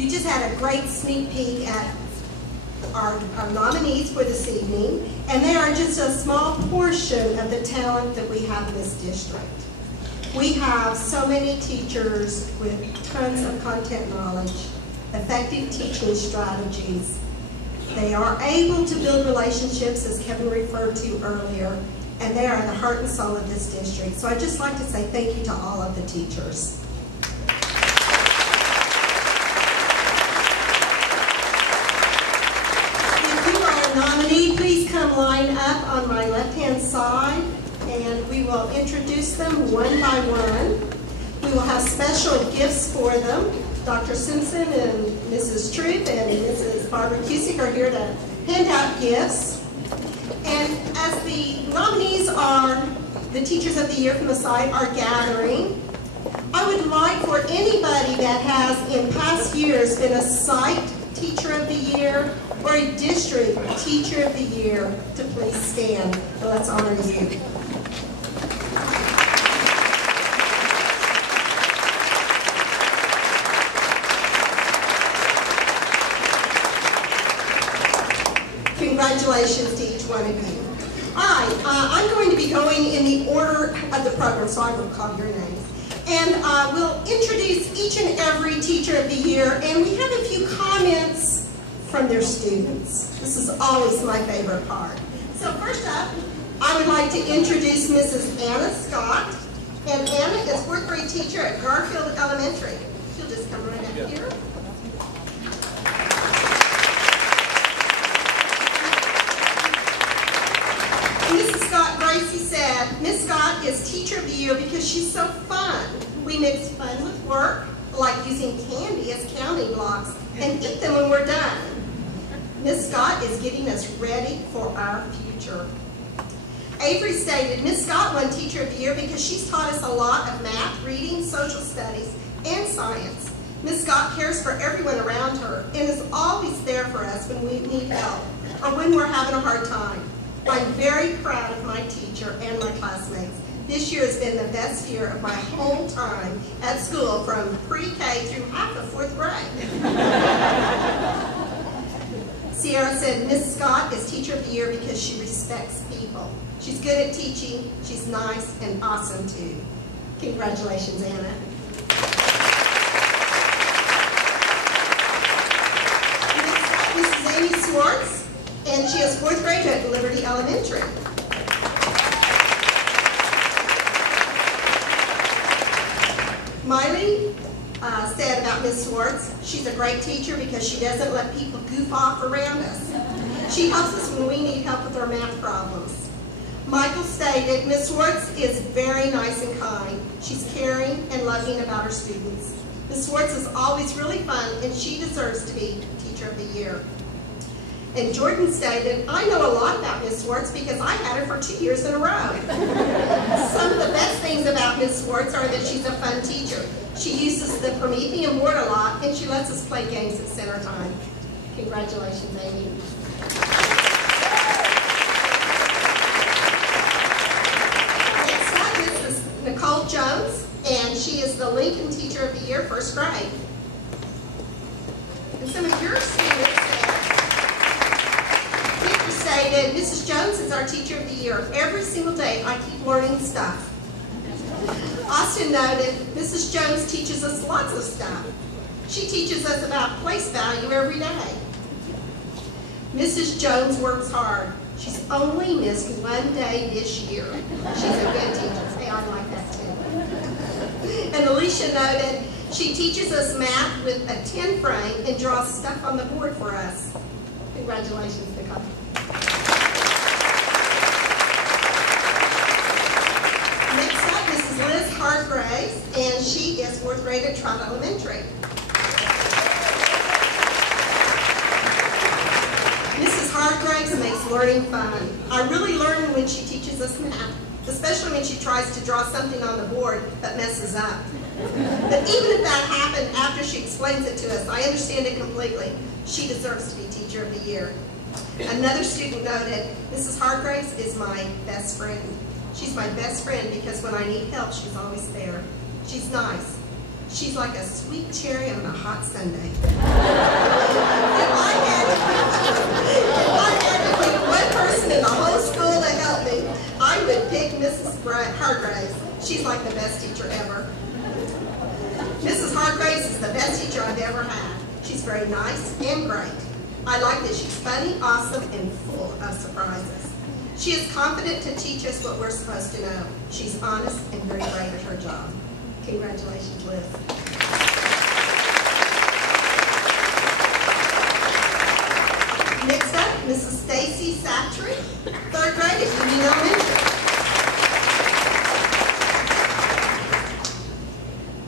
You just had a great sneak peek at our nominees for this evening, and they are just a small portion of the talent that we have in this district. We have so many teachers with tons of content knowledge, effective teaching strategies. They are able to build relationships, as Kevin referred to earlier, and they are the heart and soul of this district. So I'd just like to say thank you to all of the teachers. Nominee, please come line up on my left-hand side, and we will introduce them one by one. We will have special gifts for them. Dr. Simpson and Mrs. Troop and Mrs. Barbara Cusick are here to hand out gifts. And as the nominees are the Teachers of the Year from the site are gathering, I would like for anybody that has in past years been a site Teacher of the Year or a district Teacher of the Year to please stand. So let's honor you. Congratulations to each one of you. All right, I'm going to be going in the order of the program, so I will call your names. And we'll introduce each and every Teacher of the Year, and we have a few comments from their students. This is always my favorite part. So first up, I would like to introduce Mrs. Anna Scott. And Anna is 4th grade teacher at Garfield Elementary. She'll just come right up here. Mrs. Scott Gracie said, Miss Scott is Teacher of the Year because she's so fun. We mix fun with work, like using candy as counting blocks, and eat them when we're done. Miss Scott is getting us ready for our future. Avery stated, Miss Scott won Teacher of the Year because she's taught us a lot of math, reading, social studies, and science. Miss Scott cares for everyone around her and is always there for us when we need help or when we're having a hard time. I'm very proud of my teacher and my classmates. This year has been the best year of my whole time at school, from pre-K through half of 4th grade. Sierra said, Miss Scott is Teacher of the Year because she respects people. She's good at teaching, she's nice, and awesome too. Congratulations, Anna. Next up, Mrs. Amy Swartz, and she is 4th grade at Liberty Elementary. Miley said about Miss Swartz, she's a great teacher because she doesn't let people goof off around us. She helps us when we need help with our math problems. Michael stated, Miss Swartz is very nice and kind. She's caring and loving about her students. Miss Swartz is always really fun, and she deserves to be Teacher of the Year. And Jordan stated, I know a lot about Miss Swartz because I had her for 2 years in a row. Some of the best things about Miss Swartz are that she's a fun teacher. She uses the Promethean board a lot, and she lets us play games at center time. Congratulations, Amy. Next up is Nicole Jones, and she is the Lincoln Teacher of the Year, 1st grade. And some of your students stated, Mrs. Jones is our Teacher of the Year. Every single day I keep learning stuff. Austin noted, Mrs. Jones teaches us lots of stuff. She teaches us about place value every day. Mrs. Jones works hard. She's only missed 1 day this year. She's a good teacher. Hey, I like that too. And Alicia noted, she teaches us math with a 10 frame and draws stuff on the board for us. Congratulations, Nicole. Next up, Mrs. Liz Hargraves, and she is 4th grade at Trot Elementary. Mrs. Hargraves makes learning fun. I really learn when she teaches us math, especially when she tries to draw something on the board but messes up. But even if that happened after she explains it to us, I understand it completely. She deserves to be Teacher of the Year. Another student noted, Mrs. Hargraves is my best friend. She's my best friend because when I need help, she's always there. She's nice. She's like a sweet cherry on a hot Sunday. If I had to pick one person in the whole school to help me, I would pick Mrs. Hargraves. She's like the best teacher ever. Mrs. Hargraves is the best teacher I've ever had. She's very nice and great. I like that she's funny, awesome, and full of surprises. She is confident to teach us what we're supposed to know. She's honest and very great at her job. Congratulations, Liz. Next up, Mrs. Stacy Satry, 3rd grade at Union Elementary.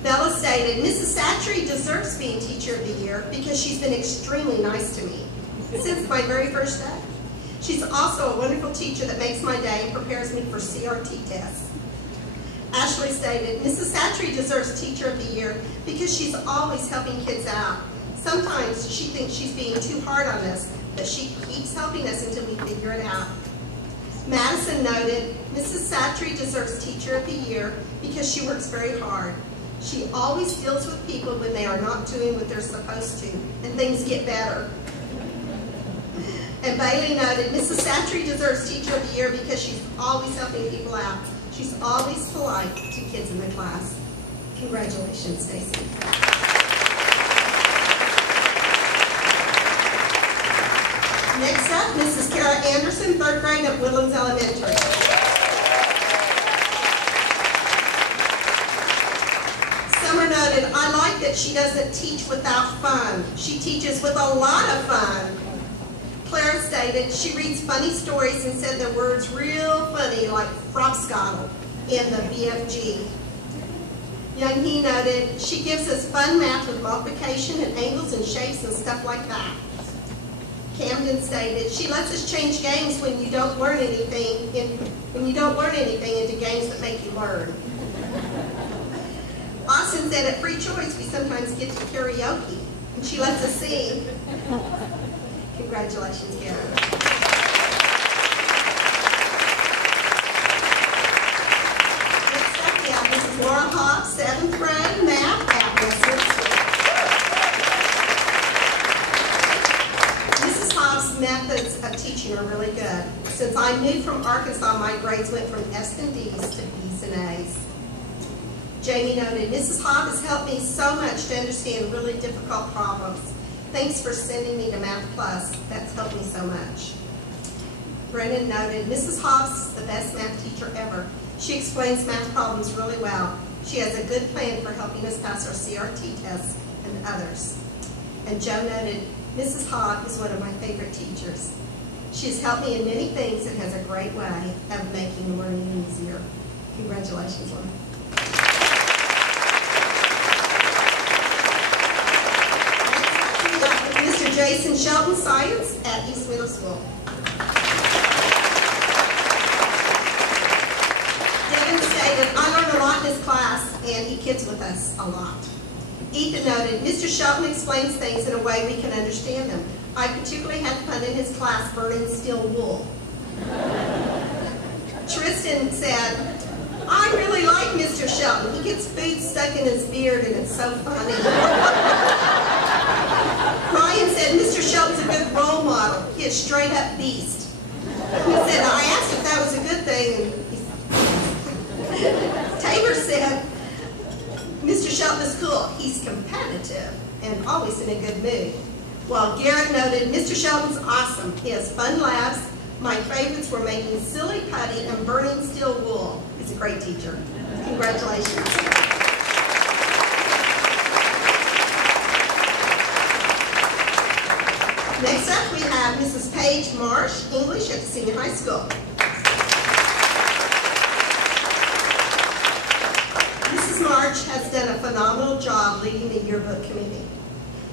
Bella stated, Mrs. Satry deserves being Teacher of the Year because she's been extremely nice to me since my very first day. She's also a wonderful teacher that makes my day and prepares me for CRT tests. Ashley stated, Mrs. Satry deserves Teacher of the Year because she's always helping kids out. Sometimes she thinks she's being too hard on us, but she keeps helping us until we figure it out. Madison noted, Mrs. Satry deserves Teacher of the Year because she works very hard. She always deals with people when they are not doing what they're supposed to, and things get better. And Bailey noted, Mrs. Satry deserves Teacher of the Year because she's always helping people out. She's always polite to kids in the class. Congratulations, Stacy. Next up, Mrs. Kara Anderson, 3rd grade at Woodlands Elementary. Summer noted, I like that she doesn't teach without fun. She teaches with a lot of fun. Claire stated, she reads funny stories and said the words real funny like fropscottle in the BFG. Young He noted, she gives us fun math with multiplication and angles and shapes and stuff like that. Camden stated, she lets us change games when you don't learn anything into games that make you learn. Austin said at Free Choice we sometimes get to karaoke, and she lets us sing. Congratulations, Karen. Next up, we have Mrs. Laura Hobbs, 7th grade, math at Westwood School. Mrs. Hobbs' methods of teaching are really good. Since I moved from Arkansas, my grades went from F's and D's to B's and A's. Jamie noted, Mrs. Hobbs has helped me so much to understand really difficult problems. Thanks for sending me to Math Plus. That's helped me so much. Brennan noted, Mrs. Hobbs is the best math teacher ever. She explains math problems really well. She has a good plan for helping us pass our CRT tests and others. And Joe noted, Mrs. Hobbs is one of my favorite teachers. She has helped me in many things and has a great way of making learning easier. Congratulations, Lauren. Mr. Jason Shelton, Science at East Middle School. Devin stated, I learned a lot in this class, and he kids with us a lot. Ethan noted, Mr. Shelton explains things in a way we can understand them. I particularly had fun in his class burning steel wool. Tristan said, I really like Mr. Shelton. He gets food stuck in his beard, and it's so funny. Ryan said, Mr. Shelton's a good role model. He is straight up beast. He said, I asked if that was a good thing. And Tabor said, Mr. Shelton is cool. He's competitive and always in a good mood. While Garrett noted, Mr. Shelton's awesome. He has fun laughs. My favorites were making silly putty and burning steel wool. He's a great teacher. Congratulations. Next up, we have Mrs. Paige Marsh, English at the senior high school. Mrs. Marsh has done a phenomenal job leading the yearbook committee.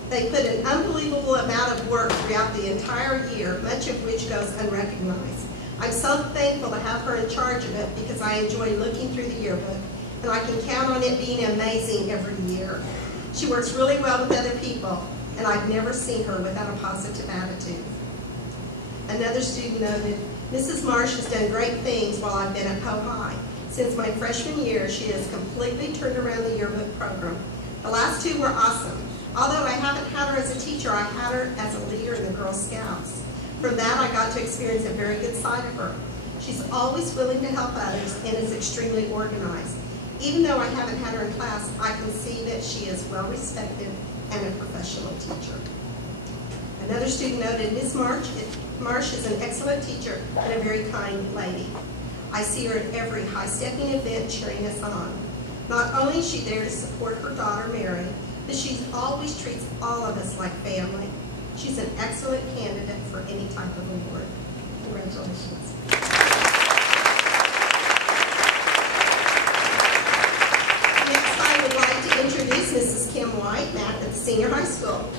They put an unbelievable amount of work throughout the entire year, much of which goes unrecognized. I'm so thankful to have her in charge of it because I enjoy looking through the yearbook, and I can count on it being amazing every year. She works really well with other people, and I've never seen her without a positive attitude. Another student noted, Mrs. Marsh has done great things while I've been at Poe High. Since my freshman year, she has completely turned around the yearbook program. The last two were awesome. Although I haven't had her as a teacher, I had her as a leader in the Girl Scouts. From that, I got to experience a very good side of her. She's always willing to help others and is extremely organized. Even though I haven't had her in class, I can see that she is well respected and a professional teacher. Another student noted, Ms. Marsh is an excellent teacher and a very kind lady. I see her at every high-stepping event cheering us on. Not only is she there to support her daughter, Mary, but she always treats all of us like family. She's an excellent candidate for any type of award. Congratulations. Next, I would like to introduce Mrs. Kim White, math at the senior high school.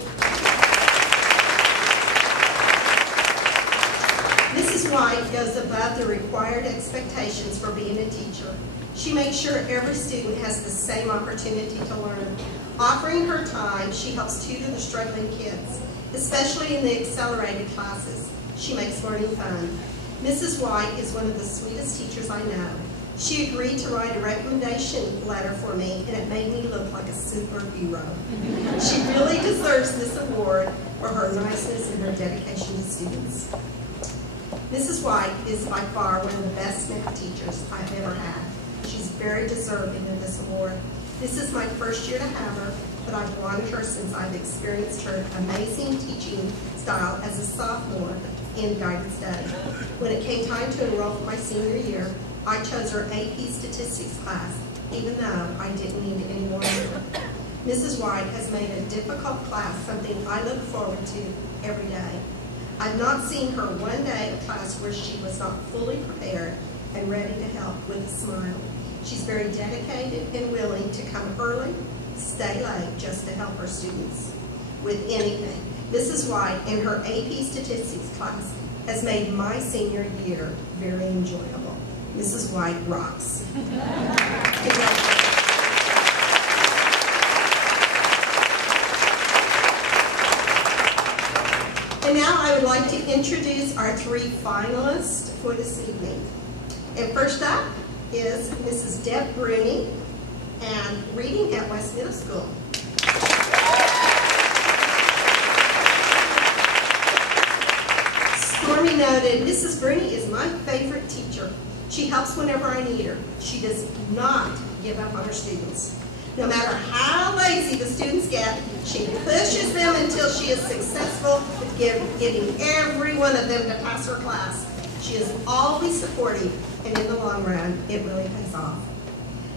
Mrs. White goes above the required expectations for being a teacher. She makes sure every student has the same opportunity to learn. Offering her time, she helps tutor the struggling kids, especially in the accelerated classes. She makes learning fun. Mrs. White is one of the sweetest teachers I know. She agreed to write a recommendation letter for me, and it made me look like a superhero. She really deserves this award for her niceness and her dedication to students. Mrs. White is by far one of the best math teachers I've ever had. She's very deserving of this award. This is my first year to have her, but I've wanted her since I've experienced her amazing teaching style as a sophomore in guided study. When it came time to enroll for my senior year, I chose her AP Statistics class, even though I didn't need any more of her. Mrs. White has made a difficult class something I look forward to every day. I've not seen her one day of class where she was not fully prepared and ready to help with a smile. She's very dedicated and willing to come early, stay late, just to help her students with anything. Mrs. White in her AP Statistics class has made my senior year very enjoyable. Mrs. White rocks. And now I would like to introduce our three finalists for this evening. And first up is Mrs. Deb Bruni and Reading at West Middle School. Stormy noted, Mrs. Bruni is my favorite teacher. She helps whenever I need her. She does not give up on her students. No matter how lazy the students get, she pushes them until she is successful with getting every one of them to pass her class. She is always supportive, and in the long run, it really pays off.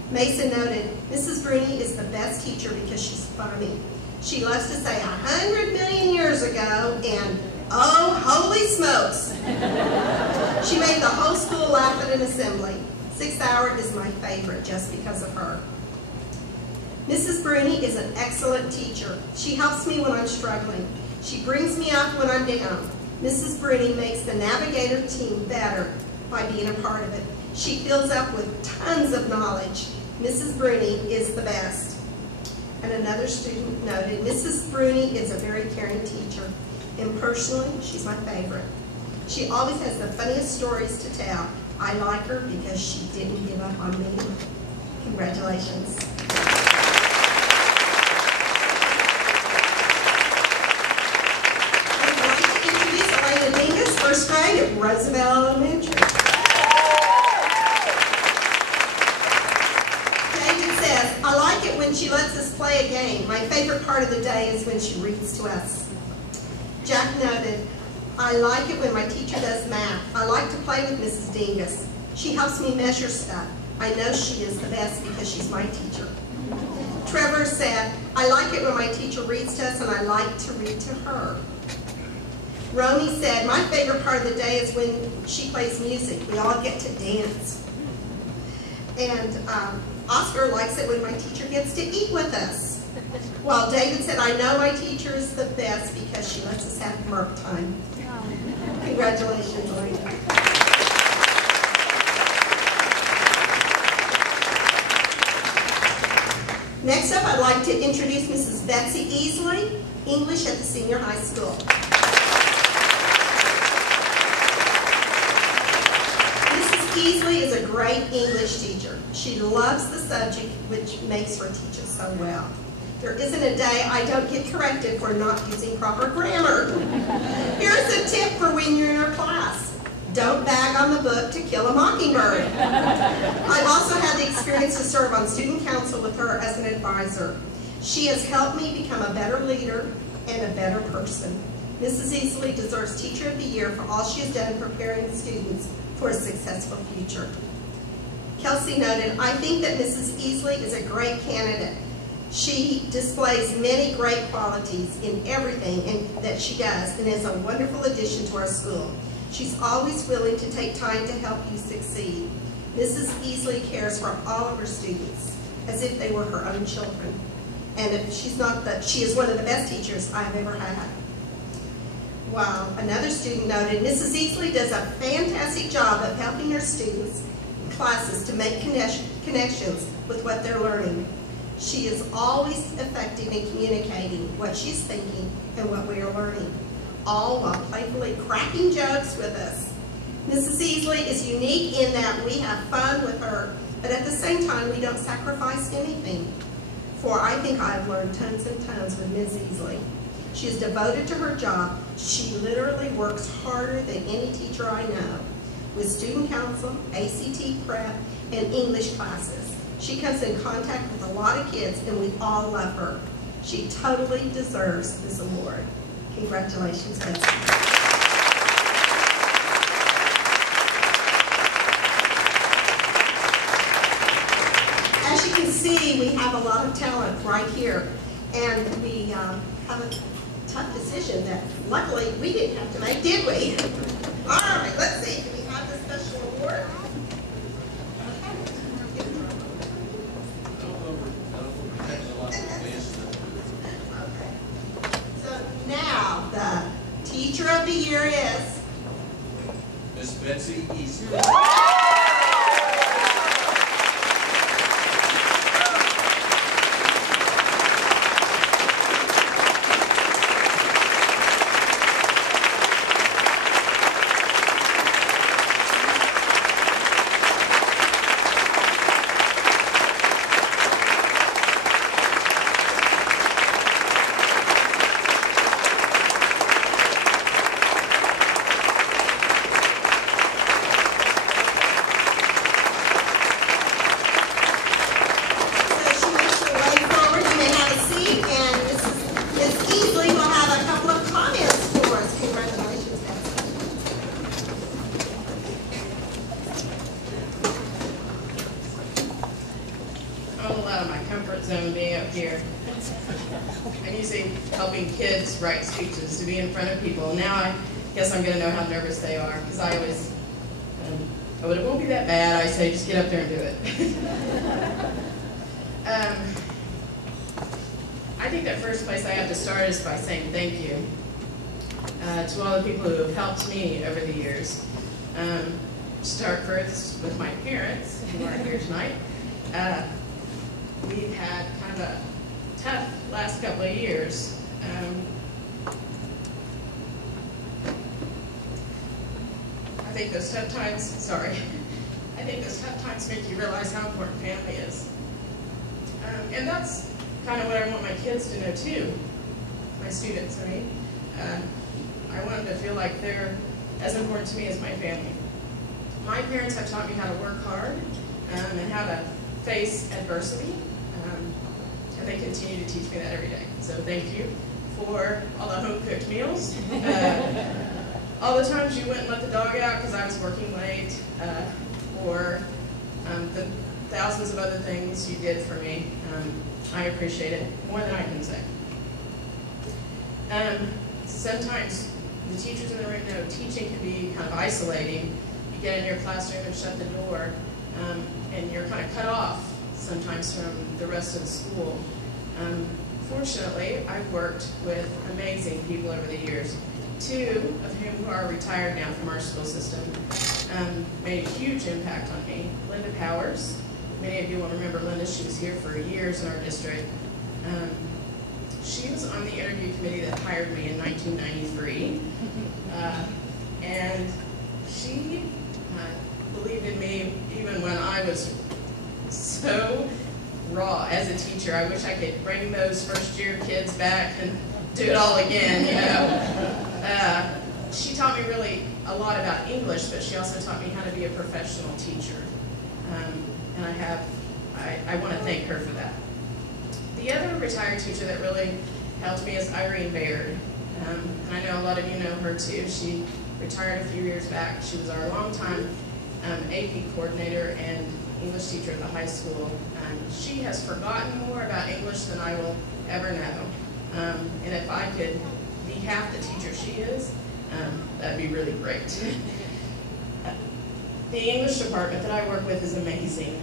Mason noted, Mrs. Bruni is the best teacher because she's funny. She loves to say 100 million years ago and, oh, holy smokes. She made the whole school laugh at an assembly. 6th hour is my favorite just because of her. Mrs. Bruni is an excellent teacher. She helps me when I'm struggling. She brings me up when I'm down. Mrs. Bruni makes the Navigator team better by being a part of it. She fills up with tons of knowledge. Mrs. Bruni is the best. And another student noted, Mrs. Bruni is a very caring teacher. And personally, she's my favorite. She always has the funniest stories to tell. I like her because she didn't give up on me. Congratulations. First grade at Roosevelt Elementary. David says, I like it when she lets us play a game. My favorite part of the day is when she reads to us. Jack noted, I like it when my teacher does math. I like to play with Mrs. Dingus. She helps me measure stuff. I know she is the best because she's my teacher. Trevor said, I like it when my teacher reads to us and I like to read to her. Romy said, my favorite part of the day is when she plays music. We all get to dance. And Oscar likes it when my teacher gets to eat with us. While David said, I know my teacher is the best because she lets us have work time. Congratulations, Elena. Next up, I'd like to introduce Mrs. Betsy Easley, English at the senior high school. Easley is a great English teacher. She loves the subject, which makes her teach it so well. There isn't a day I don't get corrected for not using proper grammar. Here's a tip for when you're in her class. Don't bag on the book To Kill a Mockingbird. I've also had the experience to serve on student council with her as an advisor. She has helped me become a better leader and a better person. Mrs. Easley deserves Teacher of the Year for all she has done in preparing the students for a successful future. Kelsey noted, I think that Mrs. Easley is a great candidate. She displays many great qualities in everything that she does and is a wonderful addition to our school. She's always willing to take time to help you succeed. Mrs. Easley cares for all of her students as if they were her own children. And if she's not she is one of the best teachers I've ever had. Wow, another student noted, Mrs. Easley does a fantastic job of helping her students in classes to make connections with what they're learning. She is always effective in communicating what she's thinking and what we are learning, all while playfully cracking jokes with us. Mrs. Easley is unique in that we have fun with her, but at the same time, we don't sacrifice anything. For I think I've learned tons and tons with Ms. Easley. She is devoted to her job. She literally works harder than any teacher I know, with student council, ACT prep, and English classes. She comes in contact with a lot of kids, and we all love her. She totally deserves this award. Congratulations, Betsy. As you can see, we have a lot of talent right here, and we have a tough decision that luckily we didn't have to make, did we? All right, let's see. Do we have the special award? Okay. So now the Teacher of the Year is Miss Betsy Easley. Zone being up here. I'm usually helping kids write speeches to be in front of people. Now I guess I'm going to know how nervous they are, because I always, oh, it won't be that bad. I say just get up there and do it. I think that first place I have to start is by saying thank you to all the people who have helped me over the years. Start first with my parents, who aren't here tonight. We've had kind of a tough last couple of years. I think those tough times, I think those tough times make you realize how important family is. And that's kind of what I want my kids to know too, my students, I mean. I want them to feel like they're as important to me as my family. My parents have taught me how to work hard and how to face adversity. And they continue to teach me that every day. So thank you for all the home-cooked meals, all the times you wouldn't let the dog out because I was working late, or the thousands of other things you did for me. I appreciate it more than I can say. Sometimes the teachers in the room know teaching can be kind of isolating. You get in your classroom and shut the door, and you're kind of cut off sometimes from the rest of the school. Fortunately, I've worked with amazing people over the years, two of whom are retired now from our school system, made a huge impact on me. Linda Powers, many of you will remember Linda, she was here for years in our district. She was on the interview committee that hired me in 1993, and she believed in me even when I was so raw as a teacher. I wish I could bring those first-year kids back and do it all again, you know. She taught me really a lot about English, but she also taught me how to be a professional teacher. And I want to thank her for that. The other retired teacher that really helped me is Irene Baird. And I know a lot of you know her too. She retired a few years back. She was our longtime AP coordinator and English teacher at the high school. She has forgotten more about English than I will ever know. And if I could be half the teacher she is, that'd be really great. The English department that I work with is amazing.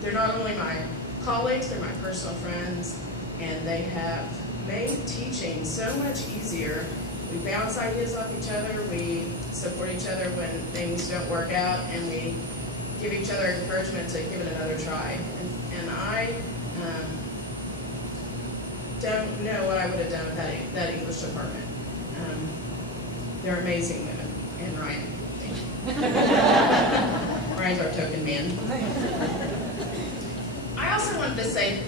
They're not only my colleagues, they're my personal friends, and they have made teaching so much easier. We bounce ideas off each other, we support each other when things don't work out, and we give each other encouragement to give it another try. And I don't know what I would have done with that English department. They're amazing women, and Ryan. Ryan's our token man. I also wanted to say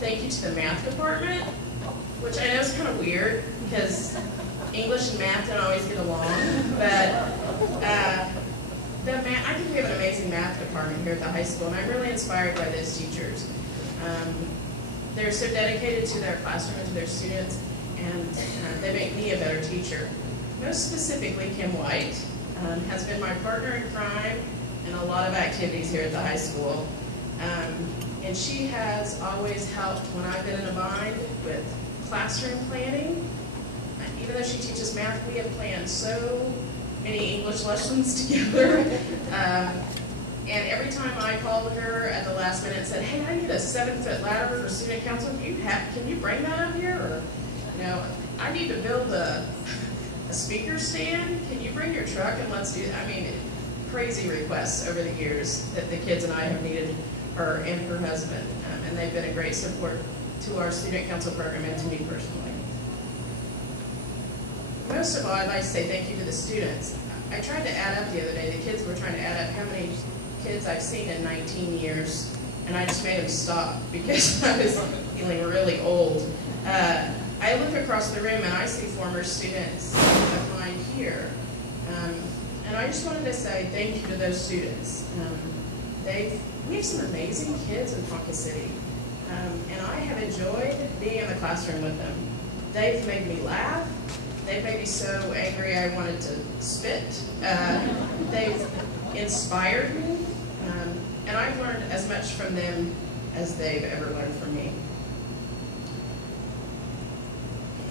thank you to the math department, which I know is kind of weird because English and math don't always get along, but I think we have an amazing math department here at the high school, and I'm really inspired by those teachers. They're so dedicated to their classroom and to their students, and they make me a better teacher. Most specifically, Kim White has been my partner in crime in a lot of activities here at the high school. And she has always helped when I've been in a bind with classroom planning. Even though she teaches math, we have planned so many English lessons together. And every time I called her at the last minute and said, hey, I need a 7-foot ladder for student council, can you bring that up here? Or, you know, I need to build a speaker stand. Can you bring your truck and let's do that? I mean, crazy requests over the years that the kids and I have needed her and her husband. And they've been a great support to our student council program and to me personally. Most of all, I'd like to say thank you to the students. I tried to add up the other day, the kids were trying to add up how many kids I've seen in 19 years, and I just made them stop because I was feeling really old. I look across the room and I see former students of mine here. And I just wanted to say thank you to those students. We have some amazing kids in Ponca City, and I have enjoyed being in the classroom with them. They've made me laugh. They've made me so angry I wanted to spit. They've inspired me, and I've learned as much from them as they've ever learned from me.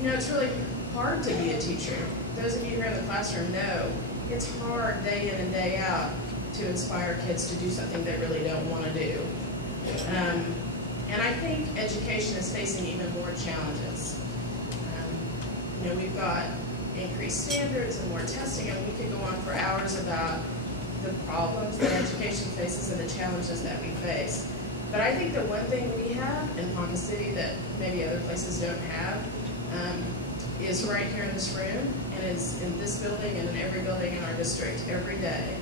You know, it's really hard to be a teacher. Those of you who are in the classroom know it's hard day in and day out to inspire kids to do something they really don't want to do. And I think education is facing even more challenges. You know, we've got increased standards and more testing, and we could go on for hours about the problems that education faces and the challenges that we face. But I think the one thing we have in Ponca City that maybe other places don't have is right here in this room, and is in this building and in every building in our district every day.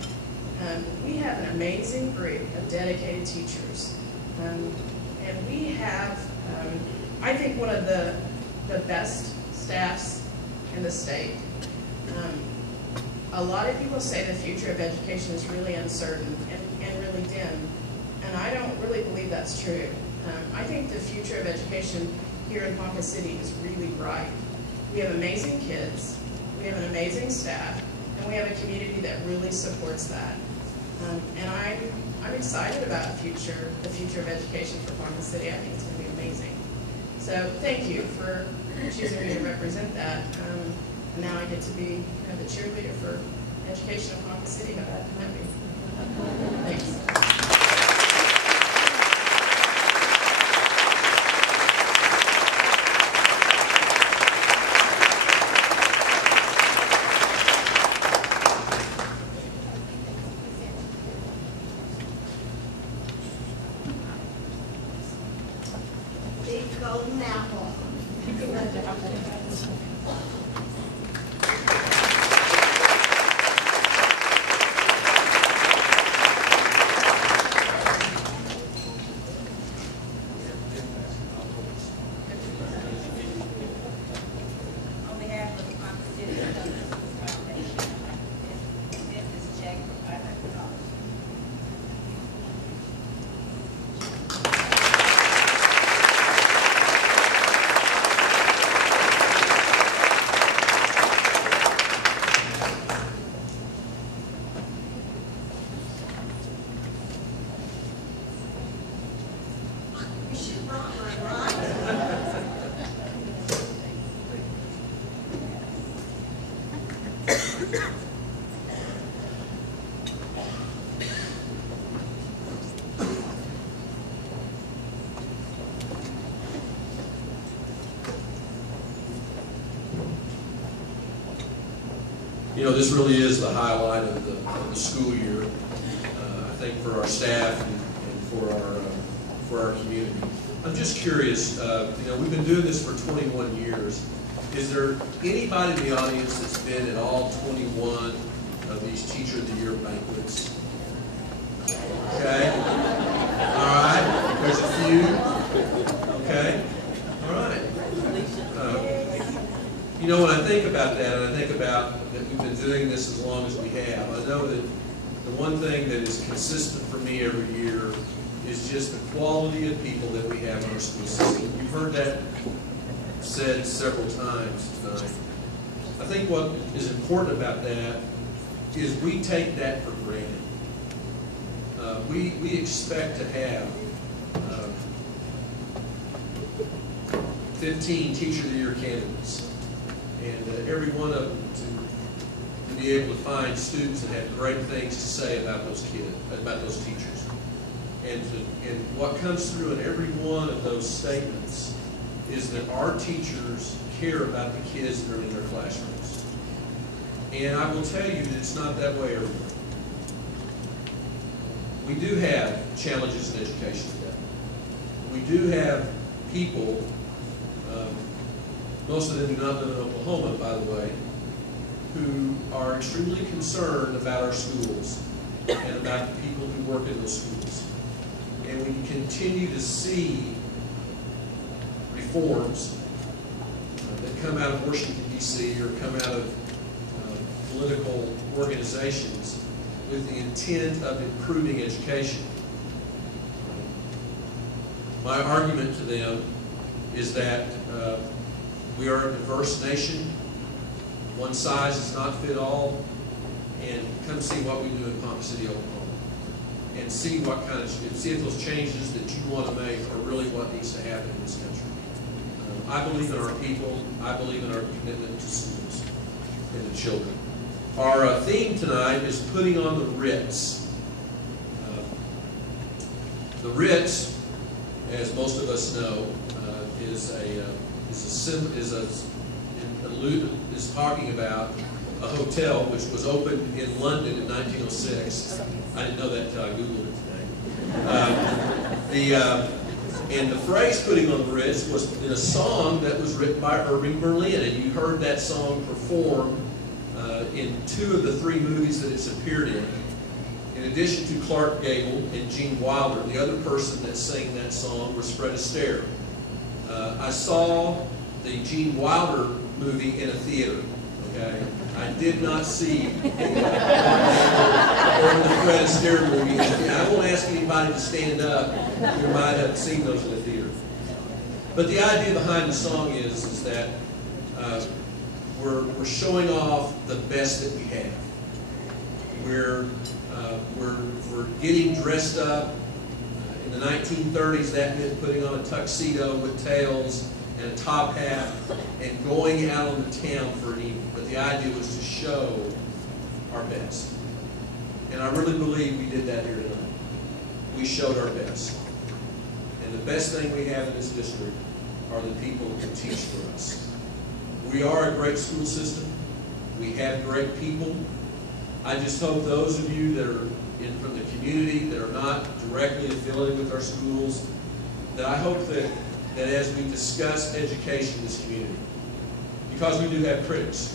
We have an amazing group of dedicated teachers. And we have, I think, one of the best staffs in the state. A lot of people say the future of education is really uncertain and really dim, and I don't really believe that's true. I think the future of education here in Ponca City is really bright. We have amazing kids, we have an amazing staff, and we have a community that really supports that. And I'm excited about the future of education for Ponca City. I think it's going to be amazing. So thank you for choosing me to represent that. And now I get to be the cheerleader for education in Ponca City. How bad can that be? Thanks. Big golden apple. You know, this really is the highlight of the school year, I think, for our staff and for our community. I'm just curious, you know, we've been doing this for 21 years. Is there anybody in the audience that's been at all 21 of these Teacher of the Year banquets? Okay. All right. There's a few. Okay. All right. You know, when I think about that, and I think about that we've been doing this as long as we have, I know that the one thing that is consistent for me every year is just the quality of people that we have in our school system. You've heard that said several times tonight. I think what is important about that is we take that for granted. We expect to have 15 Teacher of the Year candidates, and every one of them to be able to find students that have great things to say about those kids, about those teachers. And what comes through in every one of those statements is that our teachers care about the kids that are in their classrooms. And I will tell you that it's not that way everywhere. We do have challenges in education today. We do have people, most of them do not live in Oklahoma, by the way, who are extremely concerned about our schools and about the people who work in those schools. And we continue to see reforms that come out of Washington, D.C. or come out of political organizations with the intent of improving education. My argument to them is that we are a diverse nation. One size does not fit all. And come see what we do in Ponca City, Oklahoma, and see what kind of, see if those changes that you want to make are really what needs to happen in this country. I believe in our people. I believe in our commitment to schools and the children. Our theme tonight is putting on the Ritz. The Ritz, as most of us know, is talking about a hotel which was opened in London in 1906. I didn't know that until I Googled it today. And the phrase "putting on the Ritz" was in a song that was written by Irving Berlin, and you heard that song performed in 2 of the 3 movies that it's appeared in. In addition to Clark Gable and Gene Wilder, the other person that sang that song was Fred Astaire. I saw the Gene Wilder movie in a theater. Okay, I did not see the Fred Astaire movie. I won't ask anybody to stand up who might have seen those in the theater. But the idea behind the song is that we're showing off the best that we have. We're getting dressed up. In the 1930s, that meant putting on a tuxedo with tails and a top hat and going out on the town for an evening. But the idea was to show our best. And I really believe we did that here tonight. We showed our best. And the best thing we have in this district are the people who can teach for us. We are a great school system. We have great people. I just hope those of you that are from the community that are not directly affiliated with our schools, that I hope that as we discuss education in this community, because we do have critics,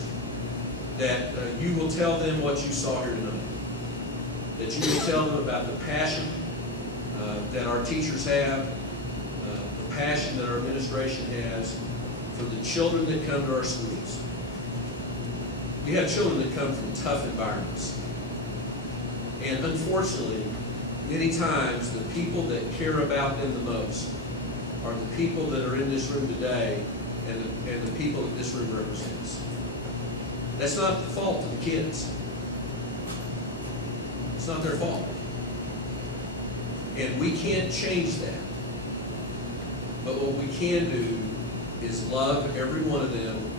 that you will tell them what you saw here tonight. That you will tell them about the passion that our teachers have, the passion that our administration has for the children that come to our schools. We have children that come from tough environments. And unfortunately, many times the people that care about them the most are the people that are in this room today and the people that this room represents. That's not the fault of the kids. It's not their fault. And we can't change that. But what we can do is love every one of them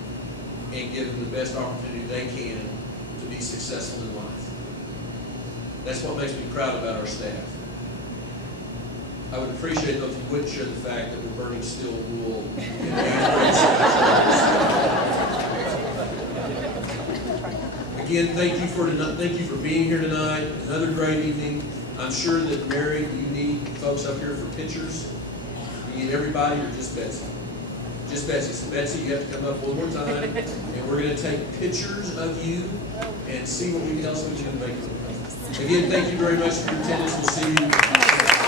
and give them the best opportunity they can to be successful in life. That's what makes me proud about our staff. I would appreciate it if you wouldn't share the fact that we're burning steel wool. Again, thank you for being here tonight. Another great evening. I'm sure that Mary, you need folks up here for pictures. You need everybody or just Betsy? Just Betsy. So Betsy, you have to come up one more time, and we're going to take pictures of you and see what else we can do to make it. Again, thank you very much for your attendance. We'll see you.